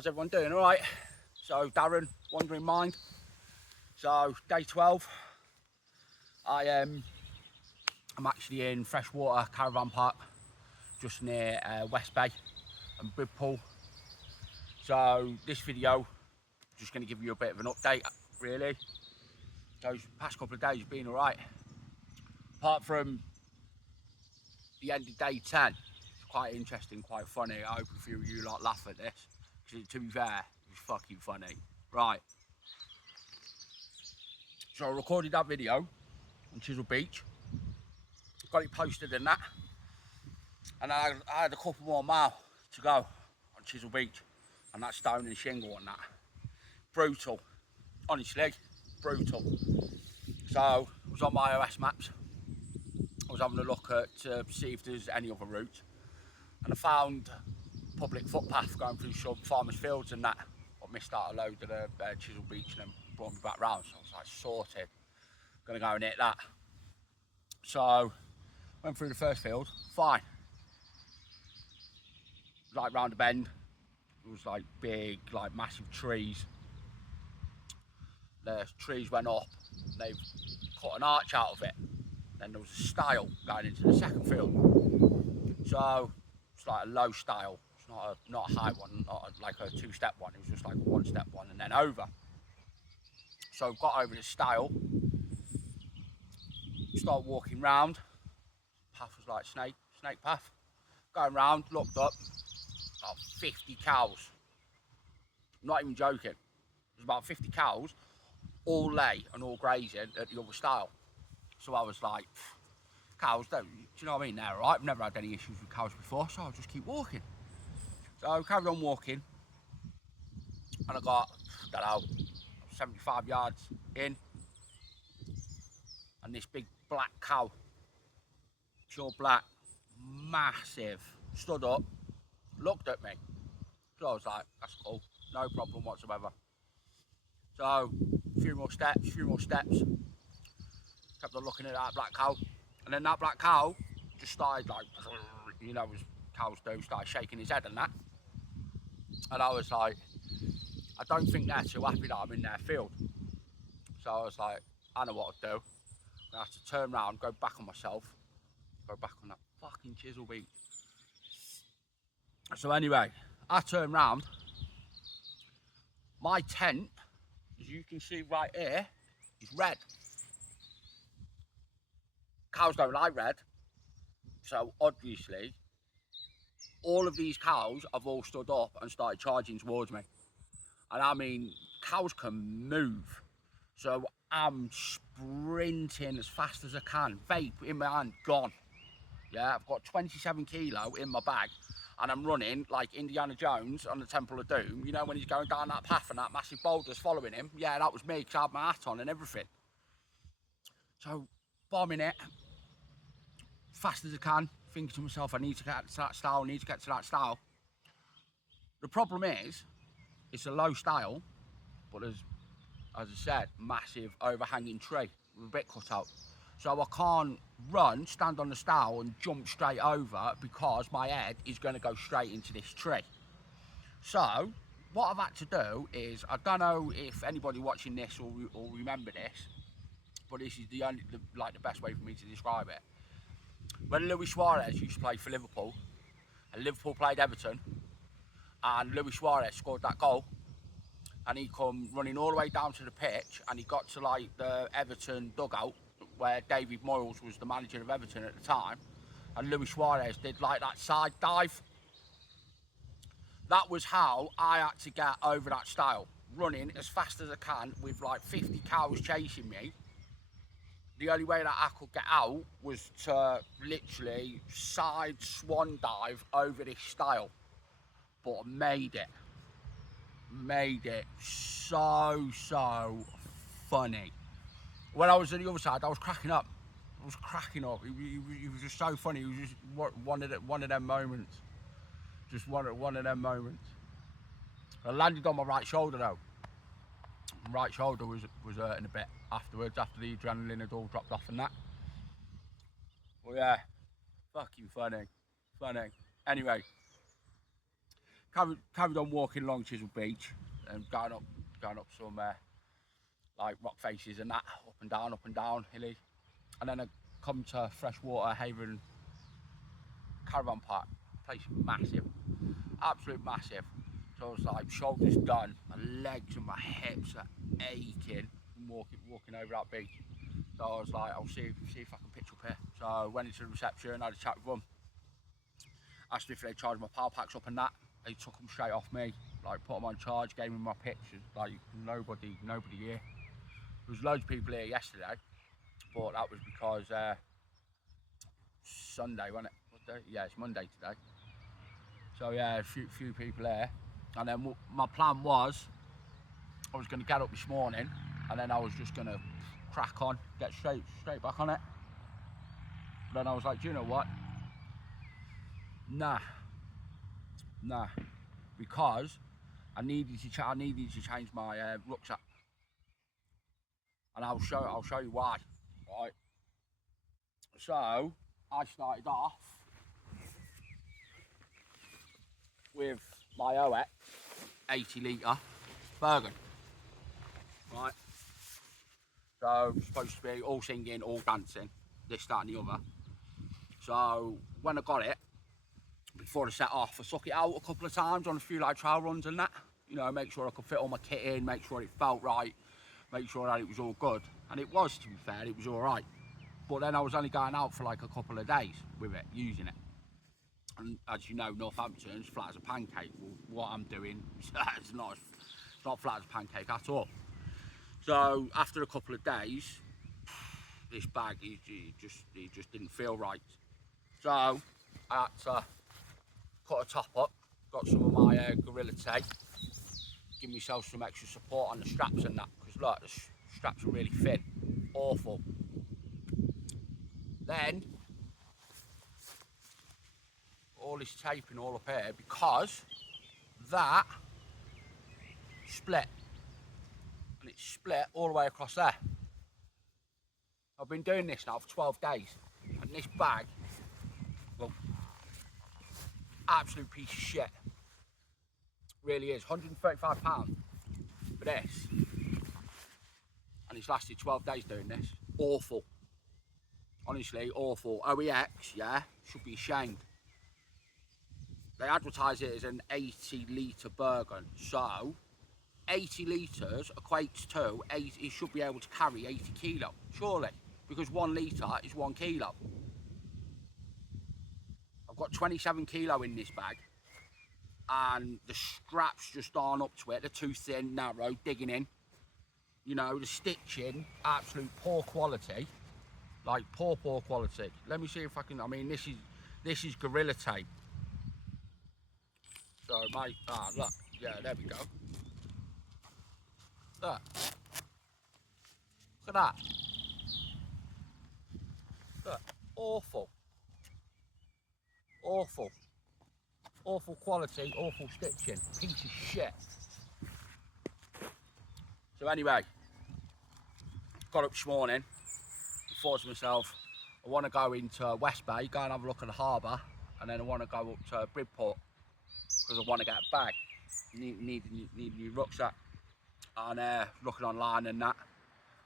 How's everyone doing? All right. So Darren, Wandering Mind. So day 12. I'm actually in freshwater caravan park, just near West Bay and Bridpool. So this video, just going to give you a bit of an update. Really, those past couple of days have been all right. Apart from the end of day 10, it's quite interesting, quite funny. I hope a few of you lot laugh at this, because to be fair, it's fucking funny. Right. So I recorded that video on Chisel Beach, got it posted and that, and I had a couple more miles to go on Chisel Beach, and that stone and shingle and that. Brutal, honestly, brutal. So I was on my iOS maps, I was having a look at see if there's any other route, and I found a public footpath going through some farmers' fields and that. I missed out a load of the Chisel Beach and then brought me back round, so I was like, sorted, gonna go and hit that. So went through the first field, fine. Like round the bend, it was like big, like massive trees. The trees went up, they've cut an arch out of it. Then there was a stile going into the second field. So it's like a low stile. It's not a high one, not like a two-step one. It was just like a one-step one and then over. So got over the stile, started walking round. Path was like snake path. Going round, looked up, about 50 cows. I'm not even joking. There's about 50 cows, all lay and all grazing at the other stile. So I was like, cows don't, do you know what I mean? They're all right. I've never had any issues with cows before, so I'll just keep walking. So I carried on walking, and I got, I don't know, 75 yards in, and this big black cow, pure black, massive, stood up, looked at me. So I was like, that's cool, no problem whatsoever. So a few more steps, kept on looking at that black cow, and then that black cow just started like, you know, as cows do, started shaking his head and that. And I was like, I don't think they're too happy that I'm in their field. So I was like, I know what I'll do. I have to turn around, go back on myself, go back on that fucking Chisel Beach. So anyway, I turned round. My tent, as you can see right here, is red. Cows don't like red, so obviously all of these cows have all stood up and started charging towards me. And I mean, cows can move, so I'm sprinting as fast as I can, vape in my hand, gone. Yeah, I've got 27 kilo in my bag, and I'm running like Indiana Jones on the Temple of Doom, you know, when he's going down that path and that massive boulder's following him. Yeah, that was me, because I had my hat on and everything. So bombing it fast as I can, thinking to myself, I need to get to that stile, The problem is, it's a low stile, but there's, as I said, massive overhanging tree with a bit cut out. So I can't run, stand on the stile and jump straight over, because my head is going to go straight into this tree. So what I've had to do is, I don't know if anybody watching this will remember this, but this is the best way for me to describe it. When Luis Suarez used to play for Liverpool, and Liverpool played Everton, and Luis Suarez scored that goal, and he come running all the way down to the pitch, and he got to like the Everton dugout, where David Moyes was the manager of Everton at the time, and Luis Suarez did like that side dive. That was how I had to get over that stile, running as fast as I can with like 50 cows chasing me. The only way that I could get out was to literally side swan dive over this stile. But I made it so funny. When I was on the other side, I was cracking up. He was just so funny. He was just one of them moments. Just one of them moments. I landed on my right shoulder though. My right shoulder was hurting a bit afterwards, after the adrenaline had all dropped off and that. But yeah, fucking funny. Anyway, carried on walking along Chisel Beach and going up some like rock faces and that, up and down, hilly. And then I come to Freshwater Haven Caravan Park. Place massive, absolute massive. So I was like, shoulders done, my legs and my hips are aching from walking over that beach. So I was like, I'll see if I can pitch up here. So I went into the reception, had a chat with them, asked if they charged my power packs up and that. They took them straight off me, like put them on charge, gave me my pictures. Like nobody here. There was loads of people here yesterday, but that was because Sunday, wasn't it? What day? Yeah, it's Monday today. So yeah, a few people here. And then my plan was, I was going to get up this morning, and then I was just going to crack on, get straight back on it. But then I was like, do you know what? Nah, because I needed to change my rucksack, and I'll show you why. Right. So I started off with my OX 80 litre Bergen. Right. So supposed to be all singing, all dancing, this, that, and the other. So when I got it, before I set off, I suck it out a couple of times on a few like trial runs and that. You know, make sure I could fit all my kit in, make sure it felt right, make sure that it was all good. And it was, to be fair, it was all right. But then I was only going out for like a couple of days with it, using it. And as you know, Northampton's flat as a pancake. Well, what I'm doing, it's not flat as a pancake at all. So after a couple of days, this bag, he just didn't feel right. So I had to cut a top up, got some of my Gorilla tape, give myself some extra support on the straps and that, because look, the straps are really thin, awful. Then, all this taping all up here, because that split, and it's split all the way across there. I've been doing this now for 12 days, and this bag, well, absolute piece of shit. Really is. £135 for this, and it's lasted 12 days doing this. Awful. Honestly, awful. OEX, yeah, should be ashamed. They advertise it as an 80 litre Bergen, so 80 litres equates to, it should be able to carry 80 kilo, surely, because 1 litre is 1 kilo. I've got 27 kilo in this bag, and the straps just aren't up to it. They're too thin, narrow, digging in. You know, the stitching, absolute poor quality, like poor quality. Let me see if I can. I mean, this is Gorilla tape. So, mate, look, yeah, there we go. Look at that. Look, awful quality, awful stitching, piece of shit. So anyway, got up this morning and thought to myself, I want to go into West Bay, go and have a look at the harbour, and then I want to go up to Bridport because I want to get a bag, need a new rucksack. And looking online and that,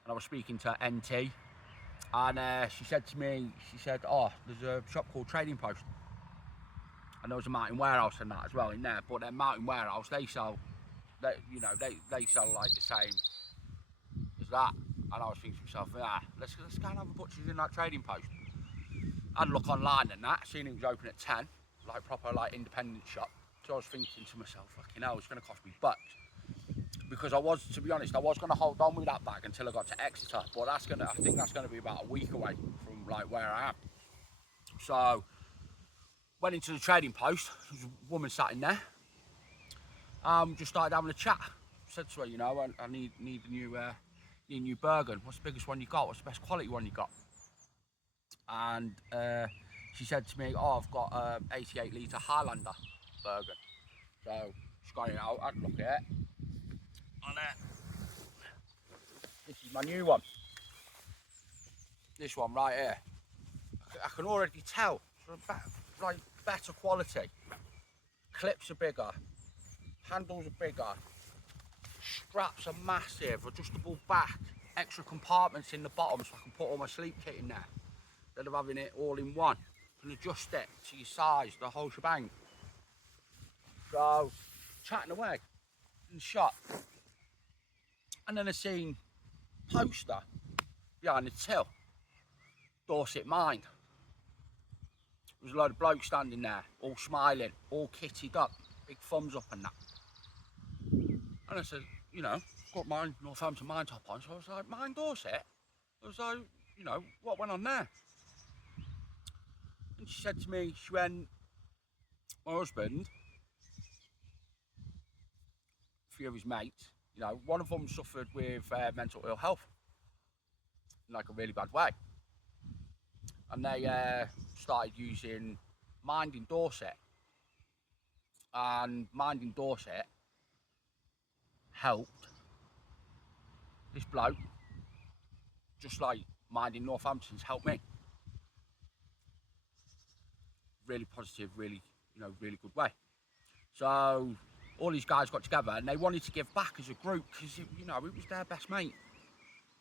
and I was speaking to NT, and she said to me, oh, there's a shop called Trading Post, and there was a Mountain Warehouse and that as well in there. But their Mountain Warehouse, they sell like the same as that. And I was thinking to myself, let's go and have a butcher's in that Trading Post. I had a look online and that, seen it was open at 10, like proper like independent shop. So I was thinking to myself, fucking hell, it's going to cost me bucks. Because to be honest, I was going to hold on with that bag until I got to Exeter, but I think that's going to be about a week away from like where I am. So went into the Trading Post. There was a woman sat in there. Just started having a chat. Said to her, you know, I need a new Bergen. What's the biggest one you got? What's the best quality one you got? And she said to me, oh, I've got 88 litre Highlander Bergen. So she got it out. I had a look at it. And this is my new one. This one right here. I can already tell, like better quality. Clips are bigger, handles are bigger, straps are massive, adjustable back, extra compartments in the bottom so I can put all my sleep kit in there instead of having it all in one. You can adjust it to your size, the whole shebang. So, chatting away in the shop, and then I seen poster behind the till, Dorset Mind. There was a load of blokes standing there, all smiling, all kitted up, big thumbs up and that. And I said, you know, got my Northampton Mind top on, so I was like, Mind Dorset? I was like, you know, what went on there? And she said to me, she went, my husband, a few of his mates, you know, one of them suffered with mental ill health in like a really bad way. And they started using Mind in Dorset. And Mind in Dorset helped this bloke, just like Mind in Northampton's helped me. Really positive, really, you know, really good way. So all these guys got together and they wanted to give back as a group because, you know, it was their best mate.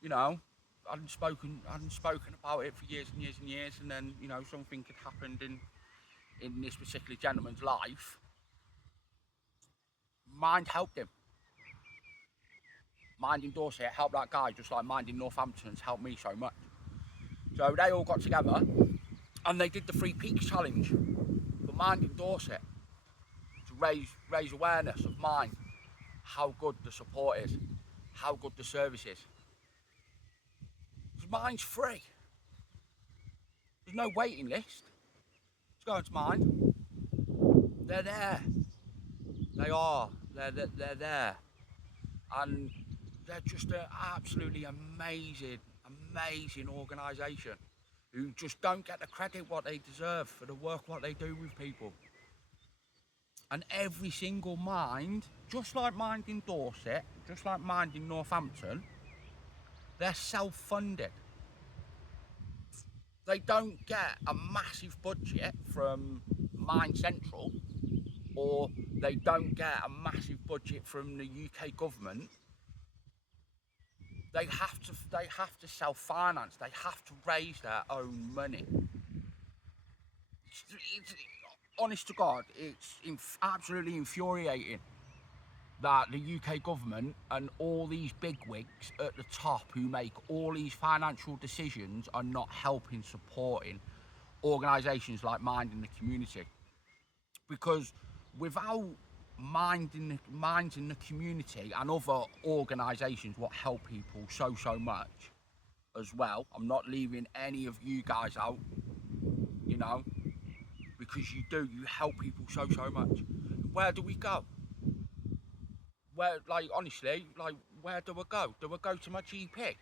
You know, I hadn't spoken about it for years and years and years, and then, you know, something had happened in this particular gentleman's life. Mind helped him. Mind in Dorset helped that guy just like Mind in Northampton's helped me so much. So they all got together and they did the Three Peaks Challenge for Mind in Dorset to raise awareness of Mind, how good the support is, how good the service is. Because Mind's free. There's no waiting list. Just go into Mind. They're there. They are. They're there. And they're just an absolutely amazing organisation who just don't get the credit what they deserve for the work what they do with people. And every single Mind, just like Mind in Dorset, just like Mind in Northampton, they're self-funded. They don't get a massive budget from Mind Central, or they don't get a massive budget from the UK government. They have to self-finance. They have to raise their own money. It's honest to God, it's absolutely infuriating that the UK government and all these bigwigs at the top who make all these financial decisions are not helping, supporting organisations like Mind in the community. Because without minds in the community and other organisations what help people so much as well, I'm not leaving any of you guys out, you know, because you help people so much. Where do we go? Where, like, honestly, like, where do I go? Do I go to my GP?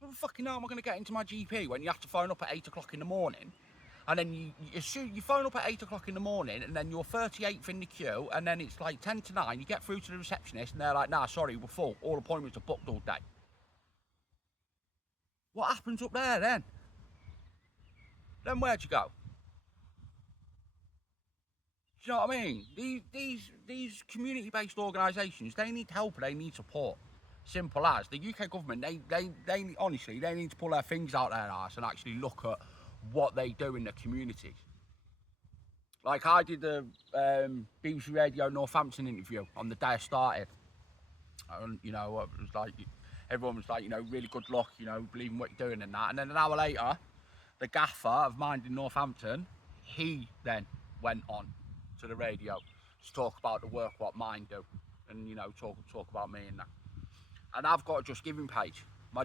How the fucking hell am I going to get into my GP when you have to phone up at 8 o'clock in the morning? And then you phone up at 8 o'clock in the morning, and then you're 38th in the queue, and then it's like 10 to 9, you get through to the receptionist, and they're like, nah, sorry, we're full. All appointments are booked all day. What happens up there then? Then where'd you go? Do you know what I mean? These community-based organisations, they need help, they need support. Simple as. The UK government, they honestly, they need to pull their things out their arse and actually look at what they do in the communities. Like I did the BBC Radio Northampton interview on the day I started. And, you know, it was like, everyone was like, you know, really good luck, you know, believe in what you're doing and that. And then an hour later, the gaffer of Mind in Northampton, he then went on to the radio to talk about the work what Mind do, and, you know, talk about me and that. And I've got a Just Giving page. My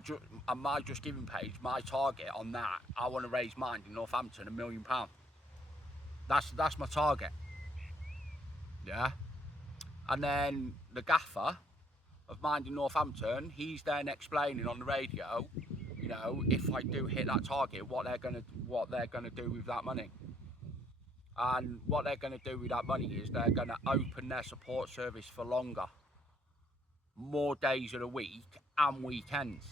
Just Giving page, my target on that, I want to raise Mind in Northampton £1 million. That's my target. Yeah. And then the gaffer of Mind in Northampton, he's then explaining on the radio, you know, if I do hit that target, what they're gonna do with that money. And what they're gonna do with that money is they're gonna open their support service for longer, more days of the week and weekends.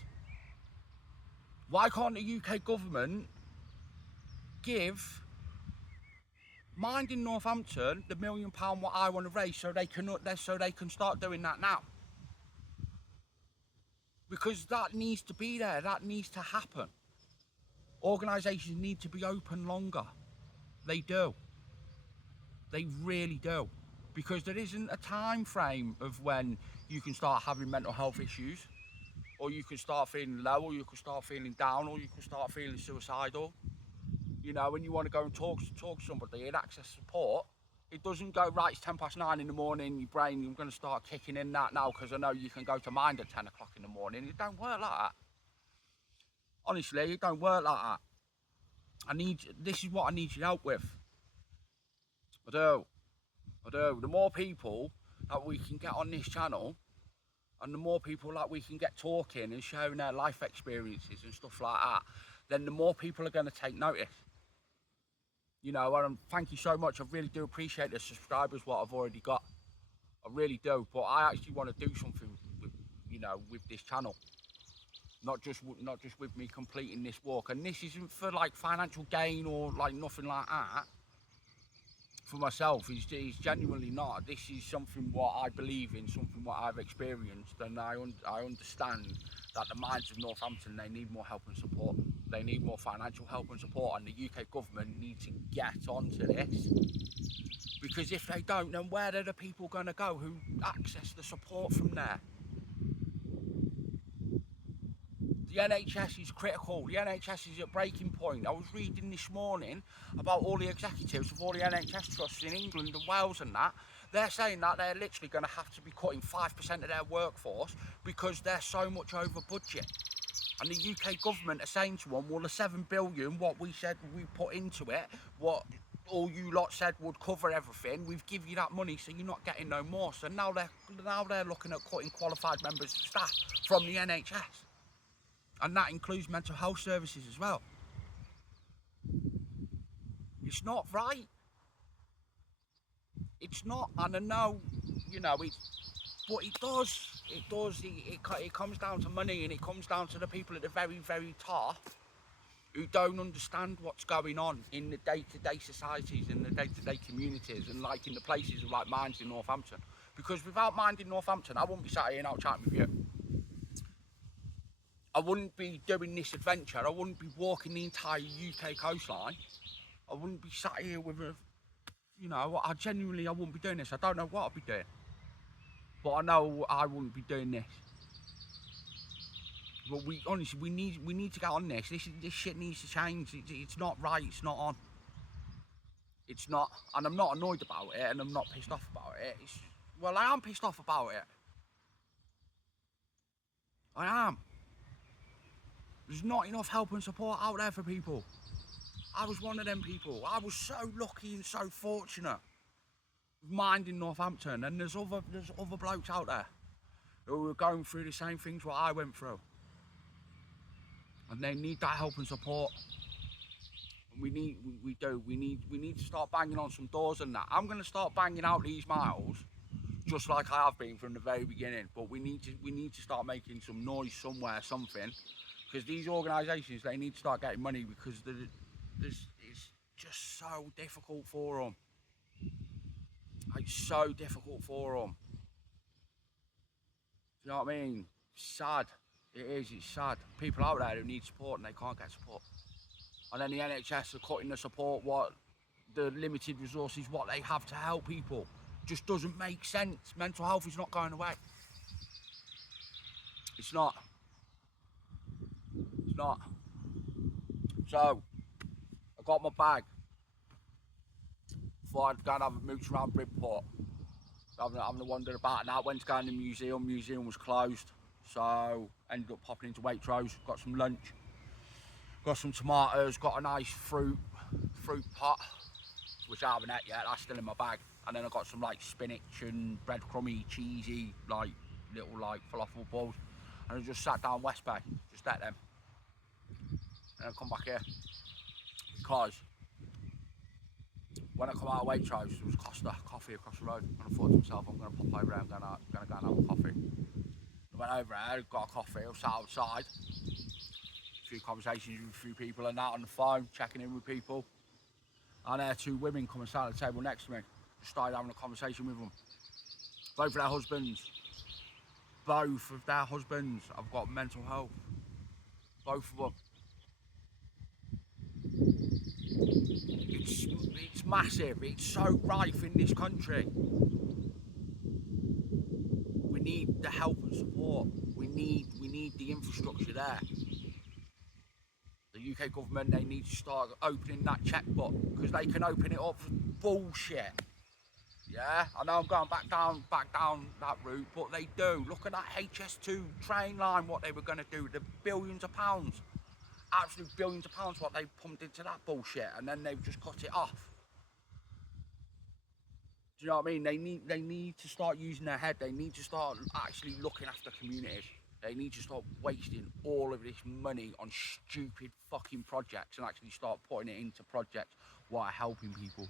Why can't the UK government give Mind in Northampton, the £1 million what I want to raise, so they can start doing that now. Because that needs to be there, that needs to happen. Organisations need to be open longer. They do. They really do. Because there isn't a time frame of when you can start having mental health issues, or you can start feeling low, or you can start feeling down, or you can start feeling suicidal. You know, when you want to go and talk to somebody and access support, it doesn't go, right, it's 9:10 in the morning, your brain, you're going to start kicking in that now because I know you can go to Mind at 10 o'clock in the morning. It don't work like that. Honestly, it don't work like that. This is what I need your help with. I do. The more people that we can get on this channel, and the more people that we can get talking and sharing their life experiences and stuff like that, then the more people are going to take notice. You know, and thank you so much. I really do appreciate the subscribers what I've already got. I really do. But I actually want to do something with, you know, with this channel. Not just with me completing this walk. And this isn't for like financial gain or like nothing like that. For myself, it's genuinely not. This is something what I believe in, something what I've experienced, and I understand that the minds of Northampton, they need more help and support. They need more financial help and support, and the UK government need to get onto this. Because if they don't, then where are the people going to go who access the support from there? The NHS is critical. The NHS is at breaking point. I was reading this morning about all the executives of all the NHS trusts in England and Wales and that. They're saying that they're literally going to have to be cutting 5% of their workforce because they're so much over budget. And the UK government are saying to them, well, the 7 billion, what we said we put into it, what all you lot said would cover everything, we've given you that money, so you're not getting no more. So now they're looking at cutting qualified members of staff from the NHS. And that includes mental health services as well. It's not right. It's not, and I know, you know, but it does. It comes down to money, and it comes down to the people at the very, very top who don't understand what's going on in the day-to-day societies, in the day-to-day communities, and like in the places of like Minds in Northampton. Because without Mind in Northampton, I wouldn't be sat here now chatting with you. I wouldn't be doing this adventure. I wouldn't be walking the entire UK coastline. I wouldn't be sat here with a, you know, I wouldn't be doing this. I don't know what I'd be doing. But I know I wouldn't be doing this. But honestly, we need to get on this. This shit needs to change. It's not right, it's not on. It's not, and I'm not annoyed about it, and I'm not pissed off about it. Well, I am pissed off about it. I am. There's not enough help and support out there for people. I was one of them people. I was so lucky and so fortunate with Mind in Northampton, and there's other blokes out there who were going through the same things what I went through, and they need that help and support. And we need to start banging on some doors and that. I'm going to start banging out these miles, just like I have been from the very beginning. But we need to start making some noise somewhere, something. Because these organisations, they need to start getting money, because it's just so difficult for them. It's so difficult for them. Do you know what I mean? It's sad. It is, it's sad. People out there who need support and they can't get support. And then the NHS are cutting the support, the limited resources, what they have to help people. Just doesn't make sense. Mental health is not going away. It's not. It's not. So, I got my bag. Thought I'd go and have a mooch around Bridport. Having a wander about, and I went to go in the museum. Museum was closed. So, ended up popping into Waitrose, got some lunch. Got some tomatoes, got a nice fruit pot, which I haven't ate yet, that's still in my bag. And then I got some like spinach and breadcrumby, cheesy, like little like falafel balls. And I just sat down West Bay, just ate them. And I come back here, because when I come out of Waitrose, there was Costa coffee across the road. And I thought to myself, I'm going to pop over there, I'm going to go and have a coffee. I went over there, got a coffee, I sat outside. A few conversations with a few people and that on the phone, checking in with people. And two women come and sat at the table next to me. Just started having a conversation with them. Both of their husbands have got mental health. Both of them. It's massive. It's so rife in this country. We need the help and support. We need the infrastructure there. The UK government, they need to start opening that checkbook, because they can open it up for bullshit. Yeah, I know I'm going back down that route, but they do. Look at that HS2 train line, what they were going to do, the billions of pounds, absolute billions of pounds what they pumped into that bullshit, and then they've just cut it off. Do you know what I mean? They need to start using their head. They need to start actually looking after communities. They need to stop wasting all of this money on stupid fucking projects and actually start putting it into projects what are helping people.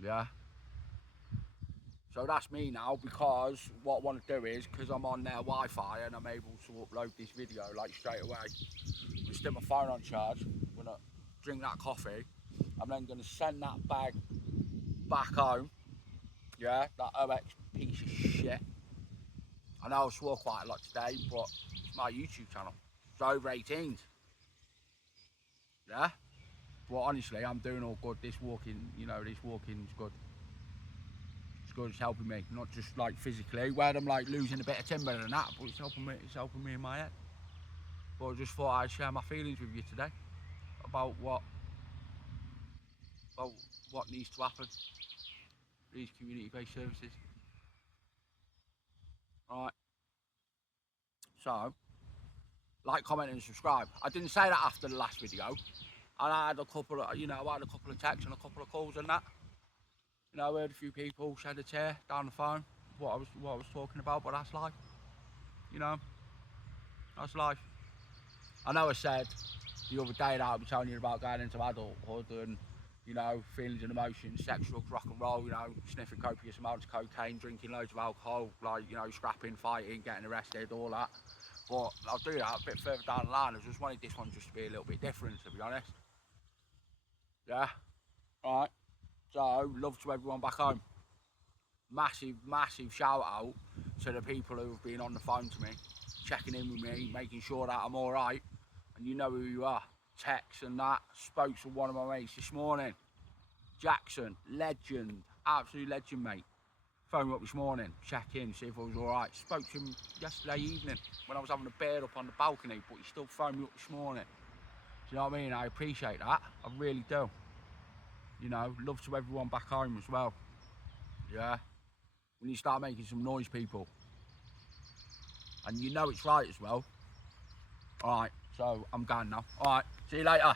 Yeah. So that's me now, because what I want to do is, because I'm on their Wi-Fi and I'm able to upload this video like straight away, I'm going to stick my phone on charge, I'm going to drink that coffee, I'm then going to send that bag back home. Yeah, that OX piece of shit. I know I swore quite a lot today, but it's my YouTube channel. It's over 18s. Yeah? But honestly, I'm doing all good. This walking, this walking's good. It's good, it's helping me. Not just like physically, where I'm like losing a bit of timber and that, but it's helping me in my head. But I just thought I'd share my feelings with you today about what needs to happen. These community-based services. Right. So, like, comment and subscribe. I didn't say that after the last video, and I had a couple of texts and a couple of calls and that. I heard a few people shed a tear down the phone, what I was talking about, but that's life. That's life. I know I said the other day that I'll be telling you about going into adulthood and, feelings and emotions, sex, drugs, rock and roll, sniffing copious amounts of cocaine, drinking loads of alcohol, like, scrapping, fighting, getting arrested, all that. But I'll do that a bit further down the line. I just wanted this one just to be a little bit different, to be honest. Yeah? Alright. So, love to everyone back home. Massive, massive shout out to the people who have been on the phone to me, checking in with me, making sure that I'm alright. And you know who you are. Text and that. Spoke to one of my mates this morning. Jackson, legend, absolute legend, mate. Phoned me up this morning, check in, see if I was alright. Spoke to him yesterday evening when I was having a beer up on the balcony, but he still phoned me up this morning. Do you know what I mean? I appreciate that. I really do. Love to everyone back home as well. Yeah. We need to start making some noise, people. And it's right as well. Alright, so I'm going now. Alright, see you later.